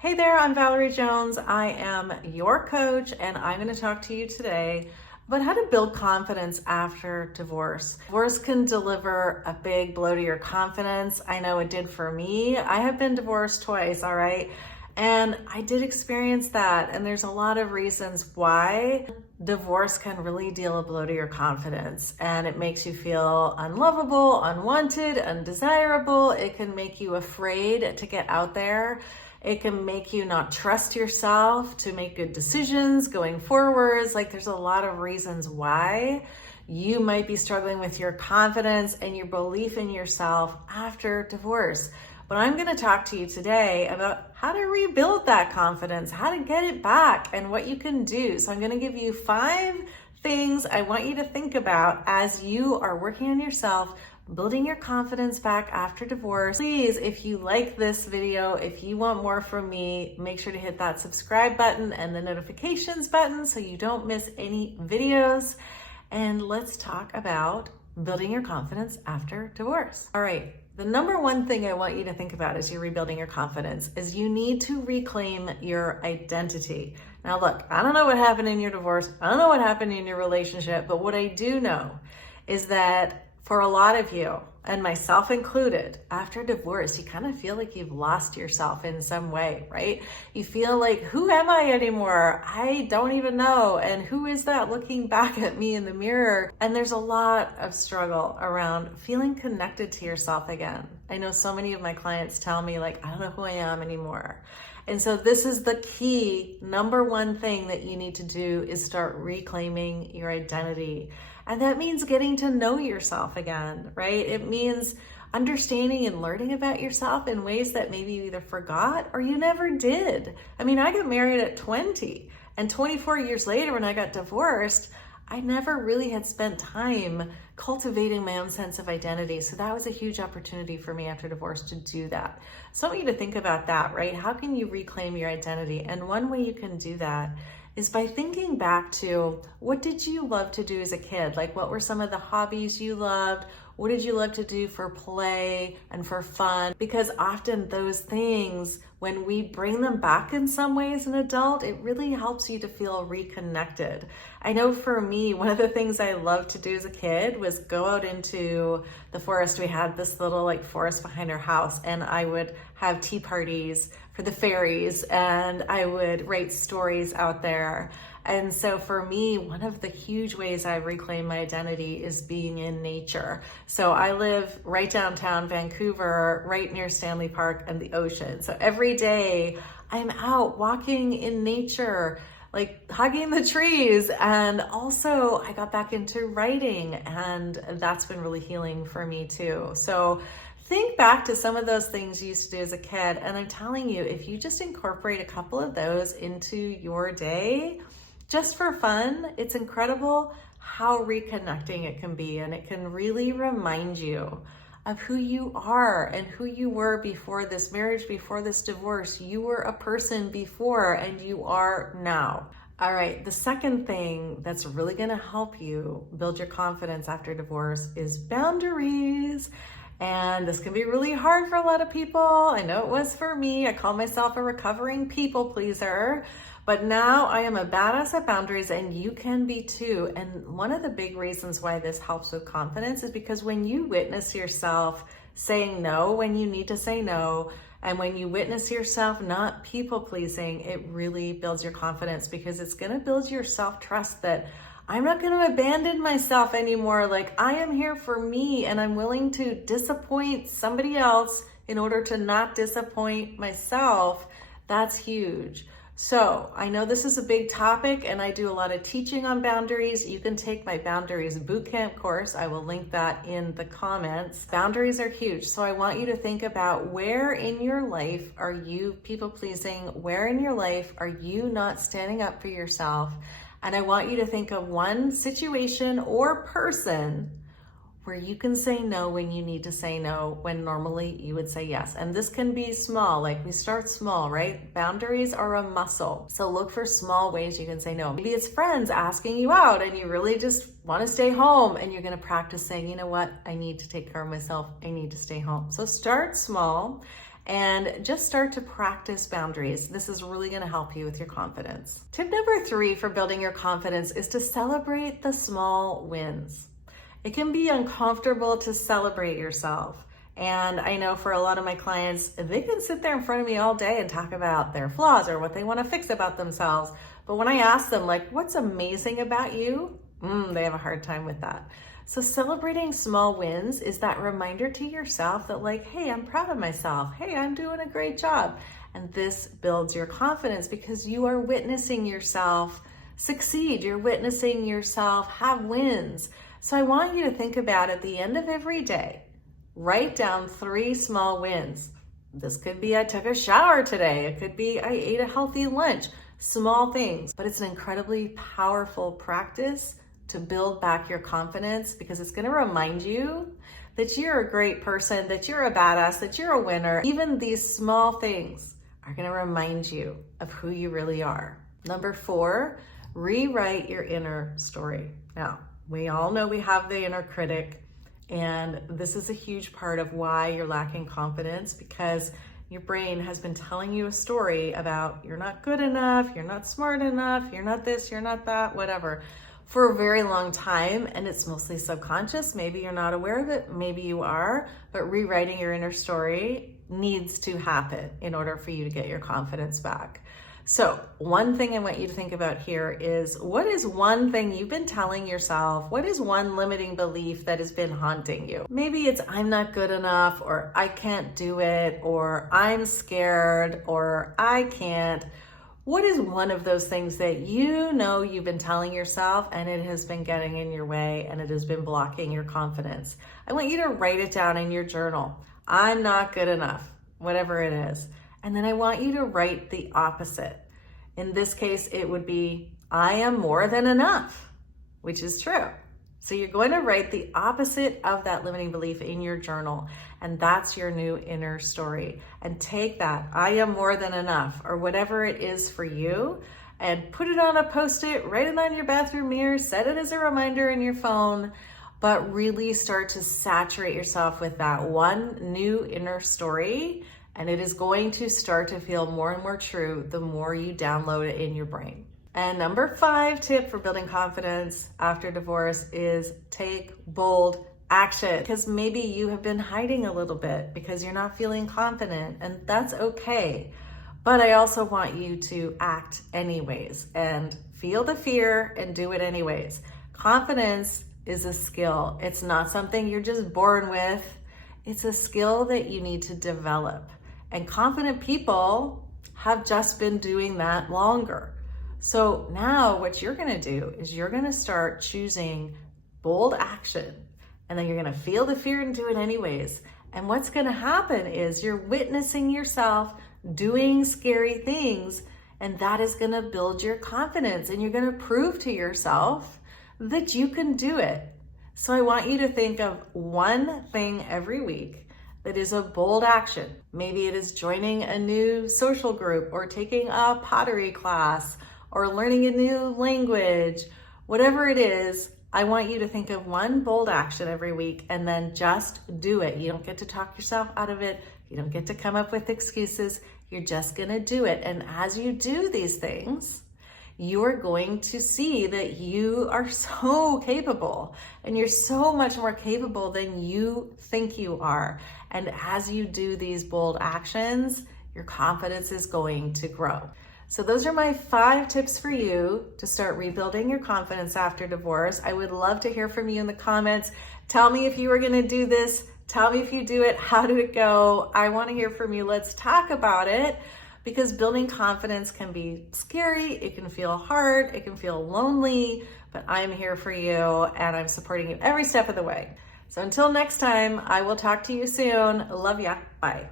Hey there, I'm Valerie Jones. I am your coach, and I'm going to talk to you today about how to build confidence after divorce. Divorce can deliver a big blow to your confidence. I know it did for me. I have been divorced twice, all right? And I did experience that, and there's a lot of reasons why divorce can really deal a blow to your confidence, and it makes you feel unlovable, unwanted, undesirable. It can make you afraid to get out there. It can make you not trust yourself to make good decisions going forwards. Like, there's a lot of reasons why you might be struggling with your confidence and your belief in yourself after divorce. But I'm going to talk to you today about how to rebuild that confidence, how to get it back, and what you can do. So I'm going to give you 5 things I want you to think about as you are working on yourself, building your confidence back after divorce. Please, if you like this video, if you want more from me, make sure to hit that subscribe button and the notifications button so you don't miss any videos. And let's talk about building your confidence after divorce. All right, the number one thing I want you to think about as you're rebuilding your confidence is you need to reclaim your identity. Now look, I don't know what happened in your divorce. I don't know what happened in your relationship, but what I do know is that for a lot of you, and myself included, after divorce, you kind of feel like you've lost yourself in some way, right? You feel like, who am I anymore? I don't even know. And who is that looking back at me in the mirror? And there's a lot of struggle around feeling connected to yourself again. I know so many of my clients tell me, like, I don't know who I am anymore. And so this is the key, number one thing that you need to do is start reclaiming your identity. And that means getting to know yourself again, right? It means understanding and learning about yourself in ways that maybe you either forgot or you never did. I mean, I got married at 20, and 24 years later when I got divorced, I never really had spent time cultivating my own sense of identity. So that was a huge opportunity for me after divorce to do that. So I want you to think about that, right? How can you reclaim your identity? And one way you can do that is by thinking back to, what did you love to do as a kid? Like, what were some of the hobbies you loved? What did you love to do for play and for fun? Because often those things, when we bring them back in some way as an adult, it really helps you to feel reconnected. I know for me, one of the things I loved to do as a kid was go out into the forest. We had this little forest behind our house, and I would have tea parties for the fairies, and I would write stories out there. And so for me, one of the huge ways I reclaim my identity is being in nature. So I live right downtown Vancouver, right near Stanley Park and the ocean. So every day I'm out walking in nature, like hugging the trees. And also I got back into writing, and that's been really healing for me too. So think back to some of those things you used to do as a kid. And I'm telling you, if you just incorporate a couple of those into your day, just for fun, it's incredible how reconnecting it can be. And it can really remind you of who you are and who you were before this marriage, before this divorce. You were a person before, and you are now. All right, the second thing that's really gonna help you build your confidence after divorce is boundaries. And this can be really hard for a lot of people. I know it was for me. I call myself a recovering people pleaser, but now I am a badass at boundaries, and you can be too. And one of the big reasons why this helps with confidence is because when you witness yourself saying no when you need to say no, and when you witness yourself not people pleasing, it really builds your confidence, because it's going to build your self-trust that I'm not going to abandon myself anymore. Like, I am here for me, and I'm willing to disappoint somebody else in order to not disappoint myself. That's huge. So I know this is a big topic, and I do a lot of teaching on boundaries. You can take my Boundaries Bootcamp course. I will link that in the comments. Boundaries are huge. So I want you to think about, where in your life are you people pleasing? Where in your life are you not standing up for yourself? And I want you to think of one situation or person where you can say no when you need to say no, when normally you would say yes. And this can be small, like we start small, right? Boundaries are a muscle. So look for small ways you can say no. Maybe it's friends asking you out and you really just want to stay home, and you're going to practice saying, you know what, I need to take care of myself. I need to stay home. So start small and just start to practice boundaries. This is really going to help you with your confidence. Tip number 3 for building your confidence is to celebrate the small wins. It can be uncomfortable to celebrate yourself. And I know for a lot of my clients, they can sit there in front of me all day and talk about their flaws or what they want to fix about themselves. But when I ask them, like, what's amazing about you? They have a hard time with that. So celebrating small wins is that reminder to yourself that, like, hey, I'm proud of myself. Hey, I'm doing a great job. And this builds your confidence because you are witnessing yourself succeed. You're witnessing yourself have wins. So I want you to think about at the end of every day, write down 3 small wins. This could be I took a shower today. It could be I ate a healthy lunch. Small things, but it's an incredibly powerful practice to build back your confidence because it's going to remind you that you're a great person, that you're a badass, that you're a winner. Even these small things are going to remind you of who you really are. Number 4, rewrite your inner story. Now, we all know we have the inner critic. And this is a huge part of why you're lacking confidence because your brain has been telling you a story about you're not good enough, you're not smart enough, you're not this, you're not that, whatever, for a very long time. And it's mostly subconscious. Maybe you're not aware of it, maybe you are, but rewriting your inner story needs to happen in order for you to get your confidence back. So one thing I want you to think about here is, what is one thing you've been telling yourself? What is one limiting belief that has been haunting you? Maybe it's I'm not good enough, or I can't do it, or I'm scared, or I can't. What is one of those things that you know you've been telling yourself and it has been getting in your way and it has been blocking your confidence? I want you to write it down in your journal. I'm not good enough, whatever it is. And then I want you to write the opposite. In this case, it would be, I am more than enough, which is true. So you're going to write the opposite of that limiting belief in your journal. And that's your new inner story. And take that, I am more than enough, or whatever it is for you, and put it on a Post-it, write it on your bathroom mirror, set it as a reminder in your phone, but really start to saturate yourself with that one new inner story. And it is going to start to feel more and more true the more you download it in your brain. And number 5 tip for building confidence after divorce is take bold action. Because maybe you have been hiding a little bit because you're not feeling confident, and that's okay. But I also want you to act anyways and feel the fear and do it anyways. Confidence is a skill. It's not something you're just born with. It's a skill that you need to develop. And confident people have just been doing that longer. So now what you're going to do is you're going to start choosing bold action, and then you're going to feel the fear and do it anyways. And what's going to happen is you're witnessing yourself doing scary things, and that is going to build your confidence, and you're going to prove to yourself that you can do it. So I want you to think of one thing every week that is a bold action. Maybe it is joining a new social group, or taking a pottery class, or learning a new language. Whatever it is, I want you to think of one bold action every week and then just do it. You don't get to talk yourself out of it. You don't get to come up with excuses. You're just gonna do it. And as you do these things, you're going to see that you are so capable, and you're so much more capable than you think you are. And as you do these bold actions, your confidence is going to grow. So those are my 5 tips for you to start rebuilding your confidence after divorce. I would love to hear from you in the comments. Tell me if you are gonna do this. Tell me if you do it, how did it go? I wanna hear from you. Let's talk about it. Because building confidence can be scary, it can feel hard, it can feel lonely, but I'm here for you and I'm supporting you every step of the way. So until next time, I will talk to you soon. Love ya. Bye.